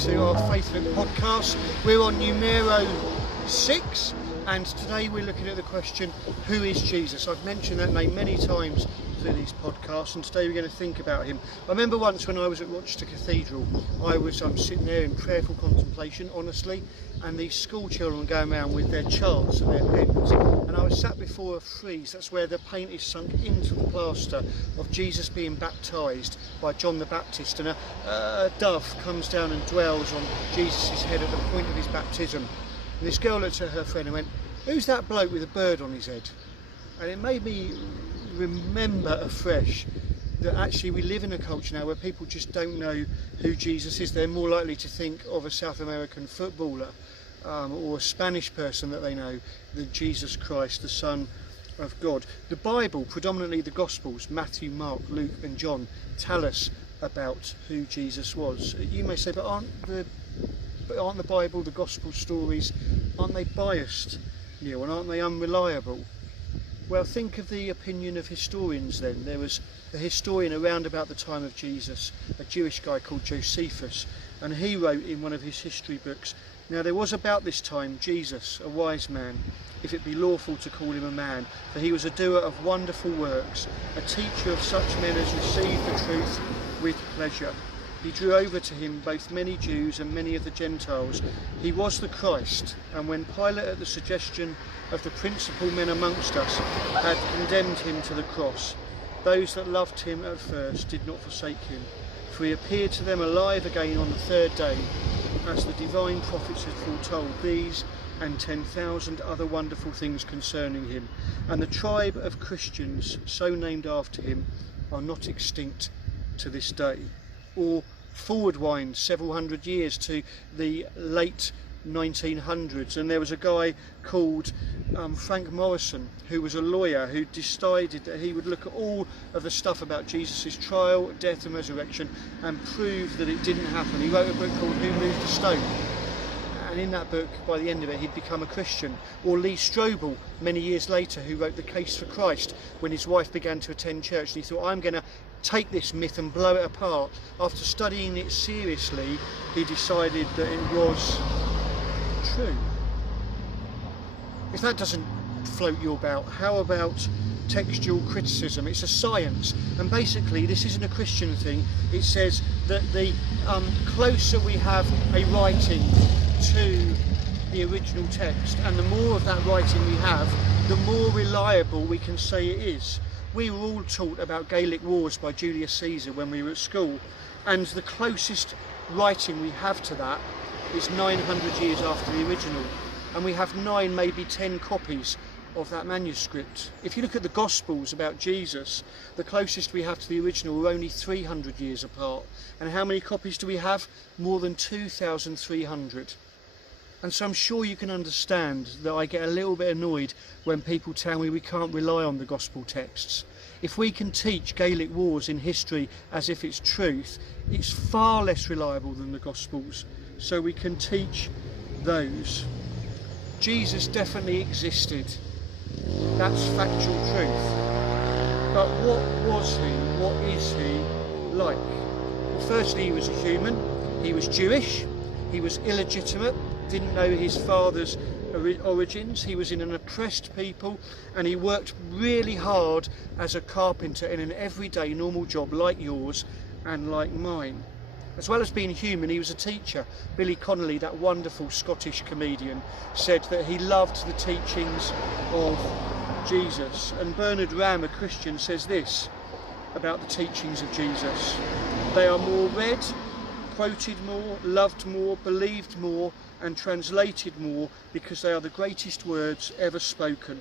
to our Faithlook podcast. We're on numero 6, and today we're looking at the question, who is Jesus? I've mentioned that name many times through these podcasts, and today we're going to think about him. I remember once when I was at Rochester Cathedral, I was sitting there in prayerful contemplation, honestly, and these school children were going around with their charts and their pens, and I was sat before a frieze. That's where the paint is sunk into the plaster of Jesus being baptised by John the Baptist, and a dove comes down and dwells on Jesus' head at the point of his baptism. And this girl looked at her friend and went, "Who's that bloke with a bird on his head?" And it made me remember afresh that actually we live in a culture now where people just don't know who Jesus is. They're more likely to think of a South American footballer or a Spanish person that they know than Jesus Christ, the Son of God. The Bible, predominantly the Gospels, Matthew, Mark, Luke and John, tell us about who Jesus was. You may say, but aren't the Bible, the Gospel stories, aren't they biased, Neil, and aren't they unreliable? Well, think of the opinion of historians then. There was a historian around about the time of Jesus, a Jewish guy called Josephus, and he wrote in one of his history books, "Now there was about this time Jesus, a wise man, if it be lawful to call him a man, for he was a doer of wonderful works, a teacher of such men as received the truth with pleasure. He drew over to him both many Jews and many of the Gentiles. He was the Christ, and when Pilate, at the suggestion of the principal men amongst us, had condemned him to the cross, those that loved him at first did not forsake him, for he appeared to them alive again on the third day, as the divine prophets had foretold these and 10,000 other wonderful things concerning him. And the tribe of Christians, so named after him, are not extinct to this day." Or forward wind several hundred years to the late 1900s, and there was a guy called Frank Morrison, who was a lawyer, who decided that he would look at all of the stuff about Jesus' trial, death and resurrection and prove that it didn't happen. He wrote a book called Who Moved the Stone, and in that book, by the end of it, he'd become a Christian. Or Lee Strobel, many years later, who wrote The Case for Christ, when his wife began to attend church, and he thought, I'm going to take this myth and blow it apart. After studying it seriously, he decided that it was true. If that doesn't float your boat, how about textual criticism? It's a science, and basically this isn't a Christian thing. It says that the closer we have a writing to the original text, and the more of that writing we have, the more reliable we can say it is. We were all taught about Gaelic wars by Julius Caesar when we were at school, and the closest writing we have to that is 900 years after the original, and we have 9, maybe 10 copies of that manuscript. If you look at the Gospels about Jesus, the closest we have to the original are only 300 years apart. And how many copies do we have? More than 2,300. And so I'm sure you can understand that I get a little bit annoyed when people tell me we can't rely on the Gospel texts. If we can teach Gaelic wars in history as if it's truth, it's far less reliable than the Gospels. So we can teach those. Jesus definitely existed. That's factual truth. But what was he? What is he like? Well, firstly, he was a human. He was Jewish. He was illegitimate. Didn't know his father's origins. He was in an oppressed people, and he worked really hard as a carpenter in an everyday normal job like yours and like mine. As well as being human, he was a teacher. Billy Connolly, that wonderful Scottish comedian, said that he loved the teachings of Jesus. And Bernard Ram, a Christian, says this about the teachings of Jesus: they are more read, quoted more, loved more, believed more and translated more because they are the greatest words ever spoken.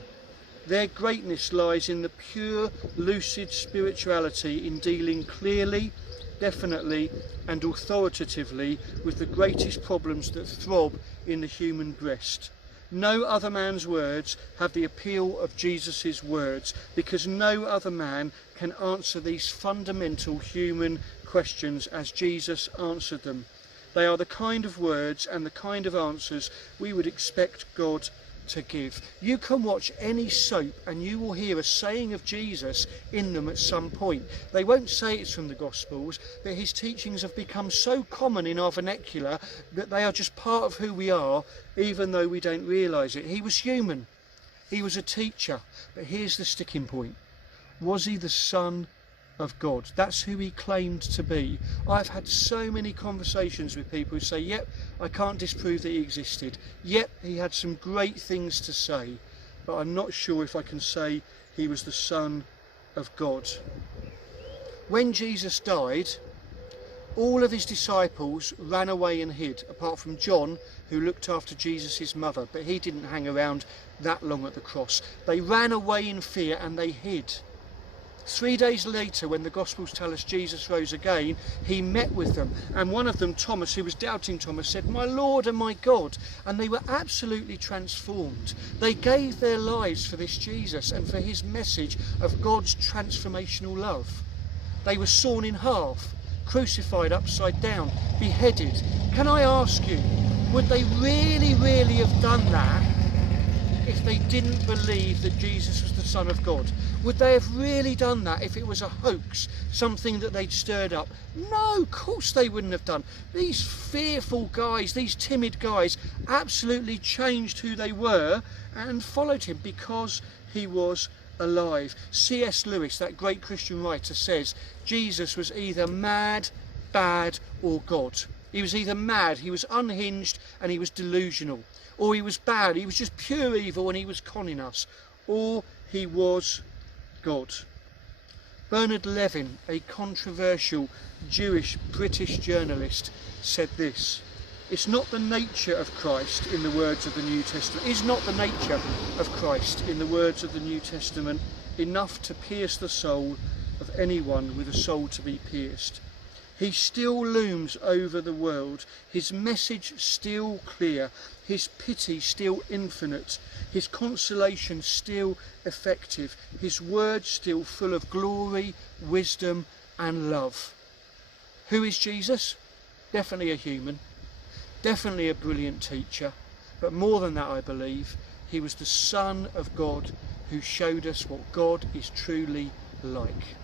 Their greatness lies in the pure, lucid spirituality in dealing clearly, definitely and authoritatively with the greatest problems that throb in the human breast. No other man's words have the appeal of Jesus' words, because no other man can answer these fundamental human questions as Jesus answered them. They are the kind of words and the kind of answers we would expect God to give. You can watch any soap and you will hear a saying of Jesus in them at some point. They won't say it's from the Gospels, but his teachings have become so common in our vernacular that they are just part of who we are, even though we don't realise it. He was human. He was a teacher. But here's the sticking point. Was he the Son of God? That's who he claimed to be. I've had so many conversations with people who say, yep, I can't disprove that he existed. Yep, he had some great things to say, but I'm not sure if I can say he was the Son of God. When Jesus died, all of his disciples ran away and hid, apart from John, who looked after Jesus' mother, but he didn't hang around that long at the cross. They ran away in fear and they hid. 3 days later, when the Gospels tell us Jesus rose again, he met with them, and one of them, Thomas, who was doubting Thomas, said, "My Lord and my God," and they were absolutely transformed. They gave their lives for this Jesus and for his message of God's transformational love. They were sawn in half, crucified upside down, beheaded. Can I ask you, would they really have done that if they didn't believe that Jesus was the Son of God? Would they have really done that if it was a hoax, something that they'd stirred up? No, of course they wouldn't have done. These fearful guys, these timid guys, absolutely changed who they were and followed him because he was alive. C.S. Lewis, that great Christian writer, says Jesus was either mad, bad, or God. He was either mad, he was unhinged, and he was delusional. Or he was bad, he was just pure evil and he was conning us. Or he was God. Bernard Levin, a controversial Jewish British journalist, said this: "It's not the nature of Christ, in the words of the New Testament, is not the nature of Christ, in the words of the New Testament, enough to pierce the soul of anyone with a soul to be pierced. He still looms over the world, his message still clear, his pity still infinite, his consolation still effective, his word still full of glory, wisdom and love." Who is Jesus? Definitely a human, definitely a brilliant teacher, but more than that, I believe, he was the Son of God who showed us what God is truly like.